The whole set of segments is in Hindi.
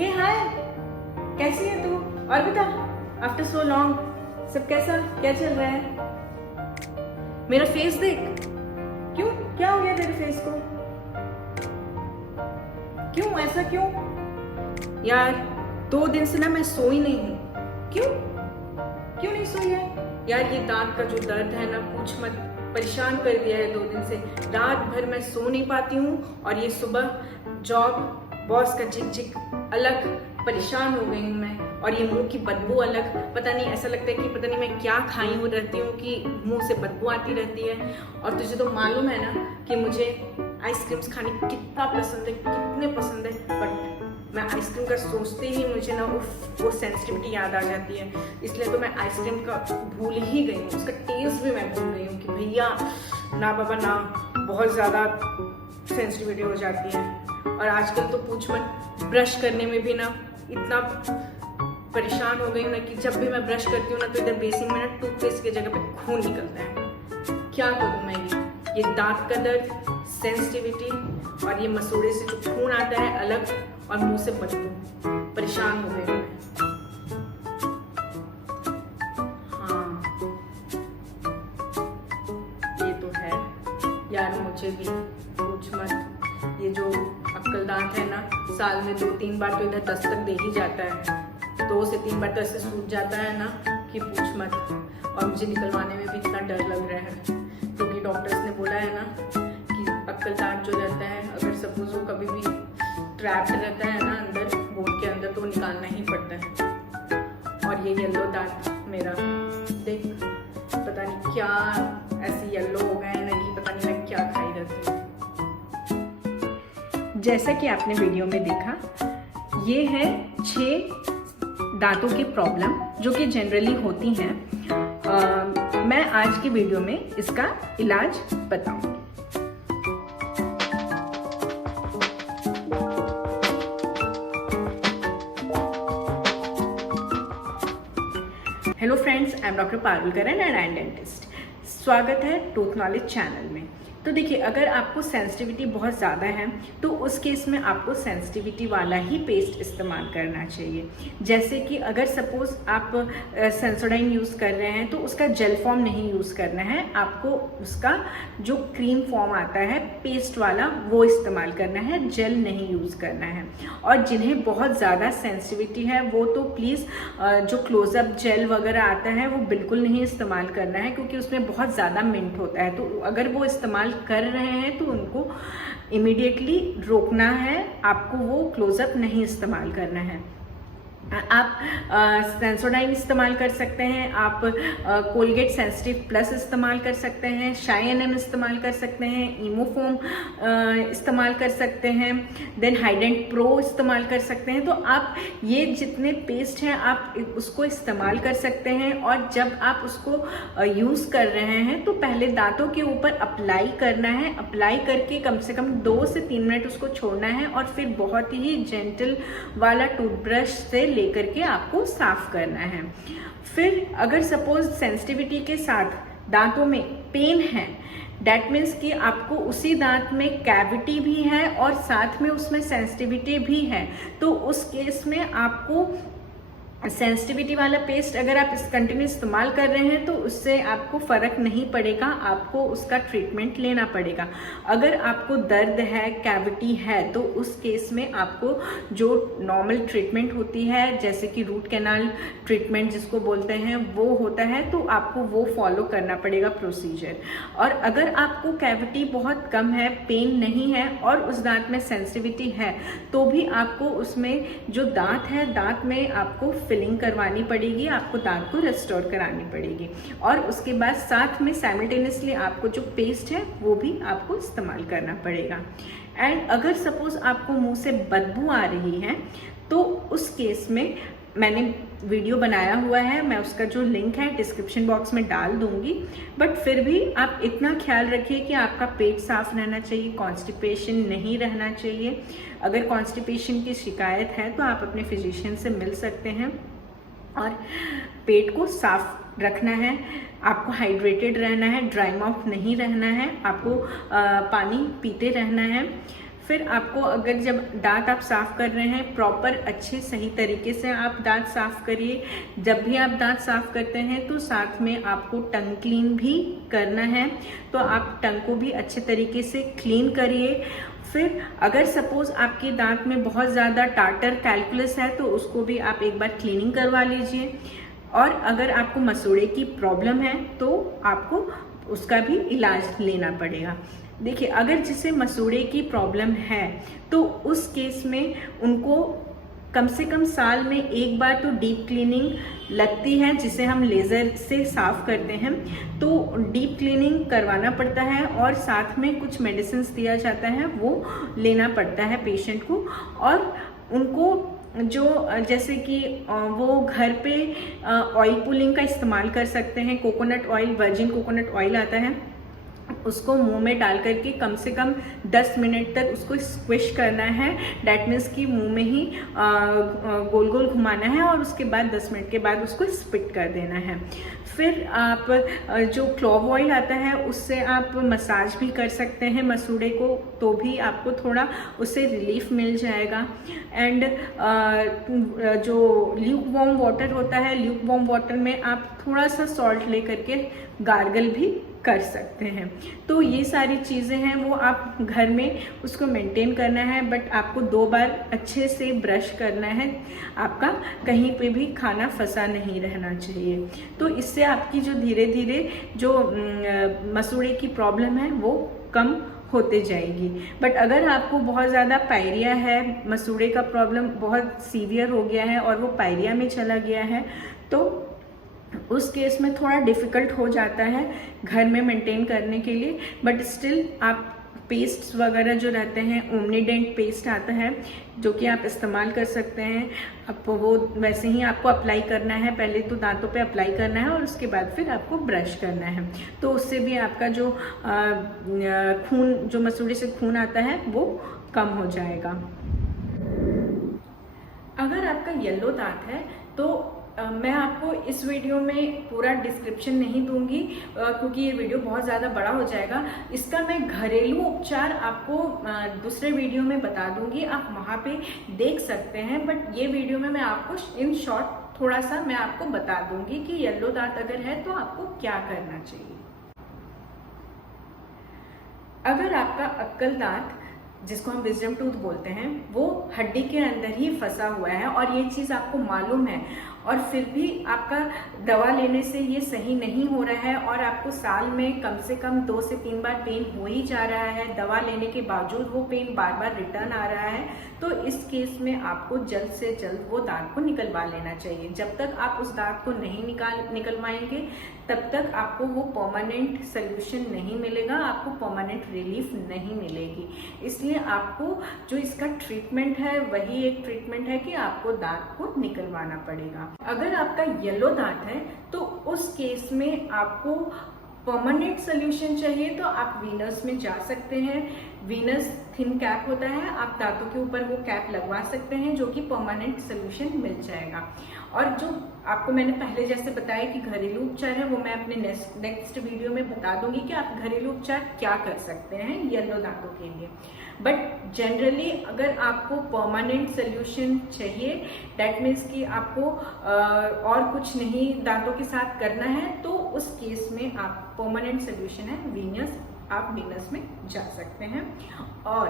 हे हाय, कैसी है तू? और बता, आफ्टर सो लॉन्ग सब कैसा क्या चल रहा है? मेरा फेस देख। क्यों, क्या हो गया तेरे फेस को? क्यों ऐसा क्यों? यार 2 दिन से ना मैं सोई नहीं हूँ। क्यों क्यों नहीं सोई है? यार ये दांत का जो दर्द है ना, पूछ मत, परेशान कर दिया है 2 दिन से। रात भर मैं सो नहीं पाती हूँ और ये सुबह जॉब, बॉस का झिक झिक अलग, परेशान हो गई हूँ मैं। और ये मुंह की बदबू अलग, पता नहीं, ऐसा लगता है कि पता नहीं मैं क्या खाई हुई रहती हूँ कि मुंह से बदबू आती रहती है। और तुझे तो मालूम है ना कि मुझे आइसक्रीम्स खाने कितना पसंद है, कितने पसंद है, बट मैं आइसक्रीम का सोचते ही मुझे ना वो सेंसिटिविटी याद आ जाती है। इसलिए तो मैं आइसक्रीम का भूल ही गई हूँ, उसका टेस्ट भी मैं भूल गई हूँ कि भैया ना बाबा ना, बहुत ज़्यादा सेंसिटिविटी हो जाती है। और आजकल तो पूछ मत, ब्रश करने में भी ना इतना परेशान हो गई हूँ ना कि जब भी मैं ब्रश करती हूँ ना तो इधर बेसिन में ना टूथपेस्ट की जगह पे खून निकलता है। क्या करूँ मैं? ये दांत का दर्द, सेंसिटिविटी और ये मसूड़े से जो खून आता है अलग, और मुंह से बदबू, परेशान हो गई हूँ मैं। हाँ ये तो है यार, मुझे भी पूछ मत। ये जो अक्कल दांत है ना, साल में 2-3 बार तो इधर दस्तक दे ही जाता है। 2 से 3 बार तो ऐसे सूज जाता है ना कि पूछ मत। और मुझे निकलवाने में भी इतना डर लग रहा है क्योंकि डॉक्टर्स ने बोला है ना कि अक्कल दांत जो रहता है, अगर सपोज वो कभी भी ट्रैप्ड रहता है ना अंदर, बोन के अंदर, तो निकालना ही पड़ता है। और ये येलो दांत मेरा देख, पता नहीं क्या ऐसे येलो हो गए हैं ना कि पता नहीं मैं क्या खाई रहती हूँ। जैसा कि आपने वीडियो में देखा, ये है 6 दांतों की प्रॉब्लम जो कि जनरली होती हैं। मैं आज की वीडियो में इसका इलाज बताऊंगी। Hello friends, I am doctor Parul Karan and I am dentist. स्वागत है टूथ नॉलेज चैनल में। तो देखिए, अगर आपको सेंसिटिविटी बहुत ज़्यादा है तो उस केस में आपको सेंसिटिविटी वाला ही पेस्ट इस्तेमाल करना चाहिए। जैसे कि अगर सपोज़ आप सेंसोडाइन यूज़ कर रहे हैं तो उसका जेल फॉर्म नहीं यूज़ करना है, आपको उसका जो क्रीम फॉर्म आता है पेस्ट वाला वो इस्तेमाल करना है, जेल नहीं यूज़ करना है। और जिन्हें बहुत ज़्यादा सेंसिटिविटी है वो तो प्लीज़ जो क्लोजअप जेल वगैरह आता है वो बिल्कुल नहीं इस्तेमाल करना है, क्योंकि उसमें बहुत ज़्यादा मिंट होता है। तो अगर वो इस्तेमाल कर रहे हैं तो उनको इमीडिएटली रोकना है, आपको वो क्लोजअप नहीं इस्तेमाल करना है। आप सेंसोडाइन इस्तेमाल कर सकते हैं, आप कोलगेट सेंसिटिव प्लस इस्तेमाल कर सकते हैं, शाई एनएम इस्तेमाल कर सकते हैं, इमोफोम इस्तेमाल कर सकते हैं, देन हाइडेंट प्रो इस्तेमाल कर सकते हैं। तो आप ये जितने पेस्ट हैं आप उसको इस्तेमाल कर सकते हैं। और जब आप उसको यूज़ कर रहे हैं तो पहले दांतों के ऊपर अप्लाई करना है, अप्लाई करके कम से कम 2 से 3 मिनट उसको छोड़ना है और फिर बहुत ही जेंटल वाला टूथब्रश से लेकर के आपको साफ करना है। फिर अगर सपोज सेंसिटिविटी के साथ दांतों में पेन है, डैट मीन्स कि आपको उसी दांत में कैविटी भी है और साथ में उसमें सेंसिटिविटी भी है, तो उस केस में आपको सेंसिटिविटी वाला पेस्ट अगर आप इस कंटिन्यू इस्तेमाल कर रहे हैं तो उससे आपको फ़र्क नहीं पड़ेगा, आपको उसका ट्रीटमेंट लेना पड़ेगा। अगर आपको दर्द है, कैविटी है, तो उस केस में आपको जो नॉर्मल ट्रीटमेंट होती है, जैसे कि रूट कैनाल ट्रीटमेंट जिसको बोलते हैं, वो होता है, तो आपको वो फॉलो करना पड़ेगा प्रोसीजर। और अगर आपको कैविटी बहुत कम है, पेन नहीं है और उस दांत में सेंसिटिविटी है, तो भी आपको उसमें जो दांत है, दांत में आपको फिलिंग करवानी पड़ेगी, आपको दांत को रिस्टोर करानी पड़ेगी। और उसके बाद साथ में साइमल्टेनियसली आपको जो पेस्ट है वो भी आपको इस्तेमाल करना पड़ेगा। एंड अगर सपोज आपको मुंह से बदबू आ रही है तो उस केस में मैंने वीडियो बनाया हुआ है, मैं उसका जो लिंक है डिस्क्रिप्शन बॉक्स में डाल दूंगी। बट फिर भी आप इतना ख्याल रखिए कि आपका पेट साफ रहना चाहिए, कॉन्स्टिपेशन नहीं रहना चाहिए। अगर कॉन्स्टिपेशन की शिकायत है तो आप अपने फिजिशियन से मिल सकते हैं। और पेट को साफ रखना है, आपको हाइड्रेटेड रहना है, ड्राई माउथ नहीं रहना है, आपको पानी पीते रहना है। फिर आपको अगर जब दांत आप साफ़ कर रहे हैं प्रॉपर अच्छे सही तरीके से आप दांत साफ़ करिए। जब भी आप दांत साफ़ करते हैं तो साथ में आपको टंग क्लीन भी करना है, तो आप टंग को भी अच्छे तरीके से क्लीन करिए। फिर अगर सपोज़ आपके दांत में बहुत ज़्यादा टार्टर कैल्कुलस है तो उसको भी आप एक बार क्लीनिंग करवा लीजिए। और अगर आपको मसूड़े की प्रॉब्लम है तो आपको उसका भी इलाज लेना पड़ेगा। देखिए, अगर जिसे मसूड़े की प्रॉब्लम है तो उस केस में उनको कम से कम साल में एक बार तो डीप क्लीनिंग लगती है, जिसे हम लेज़र से साफ़ करते हैं। तो डीप क्लीनिंग करवाना पड़ता है और साथ में कुछ मेडिसिन दिया जाता है, वो लेना पड़ता है पेशेंट को। और उनको जो जैसे कि वो घर पे ऑयल पुलिंग का इस्तेमाल कर सकते हैं। Coconut oil, virgin coconut oil आता है, उसको मुंह में डाल करके कम से कम 10 मिनट तक उसको स्क्विश करना है। डैट मीन्स कि मुंह में ही गोल गोल घुमाना है और उसके बाद 10 मिनट के बाद उसको स्पिट कर देना है। फिर आप जो क्लोव ऑयल आता है उससे आप मसाज भी कर सकते हैं मसूड़े को, तो भी आपको थोड़ा उससे रिलीफ मिल जाएगा। एंड जो ल्यूक वार्म वाटर होता है, ल्यूक वार्म वाटर में आप थोड़ा सा सॉल्ट ले करके गार्गल भी कर सकते हैं। तो ये सारी चीज़ें हैं वो आप घर में उसको मेंटेन करना है, बट आपको 2 बार अच्छे से ब्रश करना है। आपका कहीं पे भी खाना फंसा नहीं रहना चाहिए। तो इससे आपकी जो धीरे धीरे जो मसूड़े की प्रॉब्लम है वो कम होते जाएगी। बट अगर आपको बहुत ज़्यादा पायरिया है, मसूड़े का प्रॉब्लम बहुत सीवियर हो गया है और वो पायरिया में चला गया है, तो उस केस में थोड़ा डिफ़िकल्ट हो जाता है घर में मेंटेन करने के लिए। बट स्टिल आप पेस्ट वगैरह जो रहते हैं, ओमनीडेंट पेस्ट आता है जो कि आप इस्तेमाल कर सकते हैं। अब वो वैसे ही आपको अप्लाई करना है, पहले तो दांतों पे अप्लाई करना है और उसके बाद फिर आपको ब्रश करना है। तो उससे भी आपका जो खून, जो मसूड़े से खून आता है वो कम हो जाएगा। अगर आपका येलो दांत है तो मैं आपको इस वीडियो में पूरा डिस्क्रिप्शन नहीं दूंगी क्योंकि ये वीडियो बहुत ज़्यादा बड़ा हो जाएगा। इसका मैं घरेलू उपचार आपको दूसरे वीडियो में बता दूंगी, आप वहाँ पे देख सकते हैं। बट ये वीडियो में मैं आपको इन शॉर्ट थोड़ा सा मैं आपको बता दूंगी कि येलो दांत अगर है तो आपको क्या करना चाहिए। अगर आपका अक्कल दांत, जिसको हम विजडम टूथ बोलते हैं, वो हड्डी के अंदर ही फंसा हुआ है और ये चीज़ आपको मालूम है और फिर भी आपका दवा लेने से ये सही नहीं हो रहा है और आपको साल में कम से कम 2 से 3 बार पेन हो ही जा रहा है, दवा लेने के बावजूद वो पेन बार बार रिटर्न आ रहा है, तो इस केस में आपको जल्द से जल्द वो दांत को निकलवा लेना चाहिए। जब तक आप उस दांत को नहीं निकलवाएंगे तब तक आपको वो परमानेंट सोल्यूशन नहीं मिलेगा, आपको परमानेंट रिलीफ नहीं मिलेगी। इसलिए आपको जो इसका ट्रीटमेंट है वही एक ट्रीटमेंट है कि आपको दांत को निकलवाना पड़ेगा। अगर आपका येलो दांत है तो उस केस में आपको परमानेंट सोल्यूशन चाहिए तो आप वीनस में जा सकते हैं। वीनस थिन कैप होता है, आप दांतों के ऊपर वो कैप लगवा सकते हैं जो कि परमानेंट सोल्यूशन मिल जाएगा। और जो आपको मैंने पहले जैसे बताया कि घरेलू उपचार है वो मैं अपने नेक्स्ट वीडियो में बता दूंगी कि आप घरेलू उपचार क्या कर सकते हैं येलो दांतों के लिए। बट जनरली अगर आपको परमानेंट सोल्यूशन चाहिए, डैट मीन्स कि आपको और कुछ नहीं दांतों के साथ करना है, तो उस केस में आप परमानेंट सोल्यूशन है वीनस, आप वीनस में जा सकते हैं। और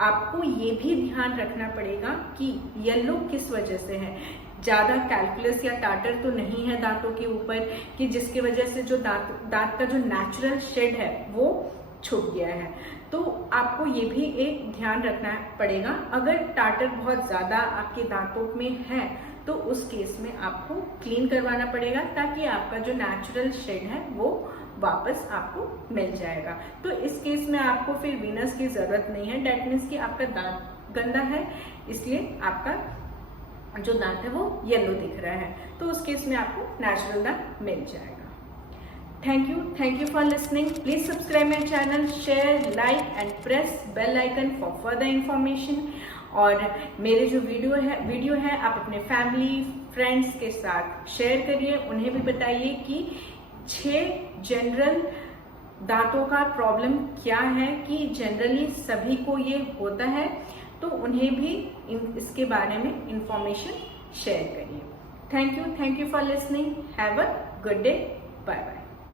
आपको ये भी ध्यान रखना पड़ेगा कि येलो किस वजह से है। ज़्यादा कैल्कुलस या टार्टर तो नहीं है दांतों के ऊपर कि जिसकी वजह से जो दांत का जो नेचुरल शेड है वो छूट गया है, तो आपको ये भी एक ध्यान रखना पड़ेगा। अगर टार्टर बहुत ज़्यादा आपके दांतों में है तो उस केस में आपको क्लीन करवाना पड़ेगा ताकि आपका जो नेचुरल शेड है वो वापस आपको मिल जाएगा। तो इस केस में आपको फिर वीनस की ज़रूरत नहीं है। डैट मीन्स कि आपका दांत गंदा है इसलिए आपका जो दांत है वो येलो दिख रहा है, तो उस केस में आपको नेचुरल दांत मिल जाएगा। Thank you for listening. Please subscribe my channel, share, like and press bell icon for further information. और मेरे जो वीडियो है आप अपने फैमिली फ्रेंड्स के साथ शेयर करिए, उन्हें भी बताइए कि 6 जनरल दांतों का प्रॉब्लम क्या है कि जनरली सभी को ये होता है, तो उन्हें भी इसके बारे में इंफॉर्मेशन शेयर करिए। Thank you for listening. Have a good day. Bye bye.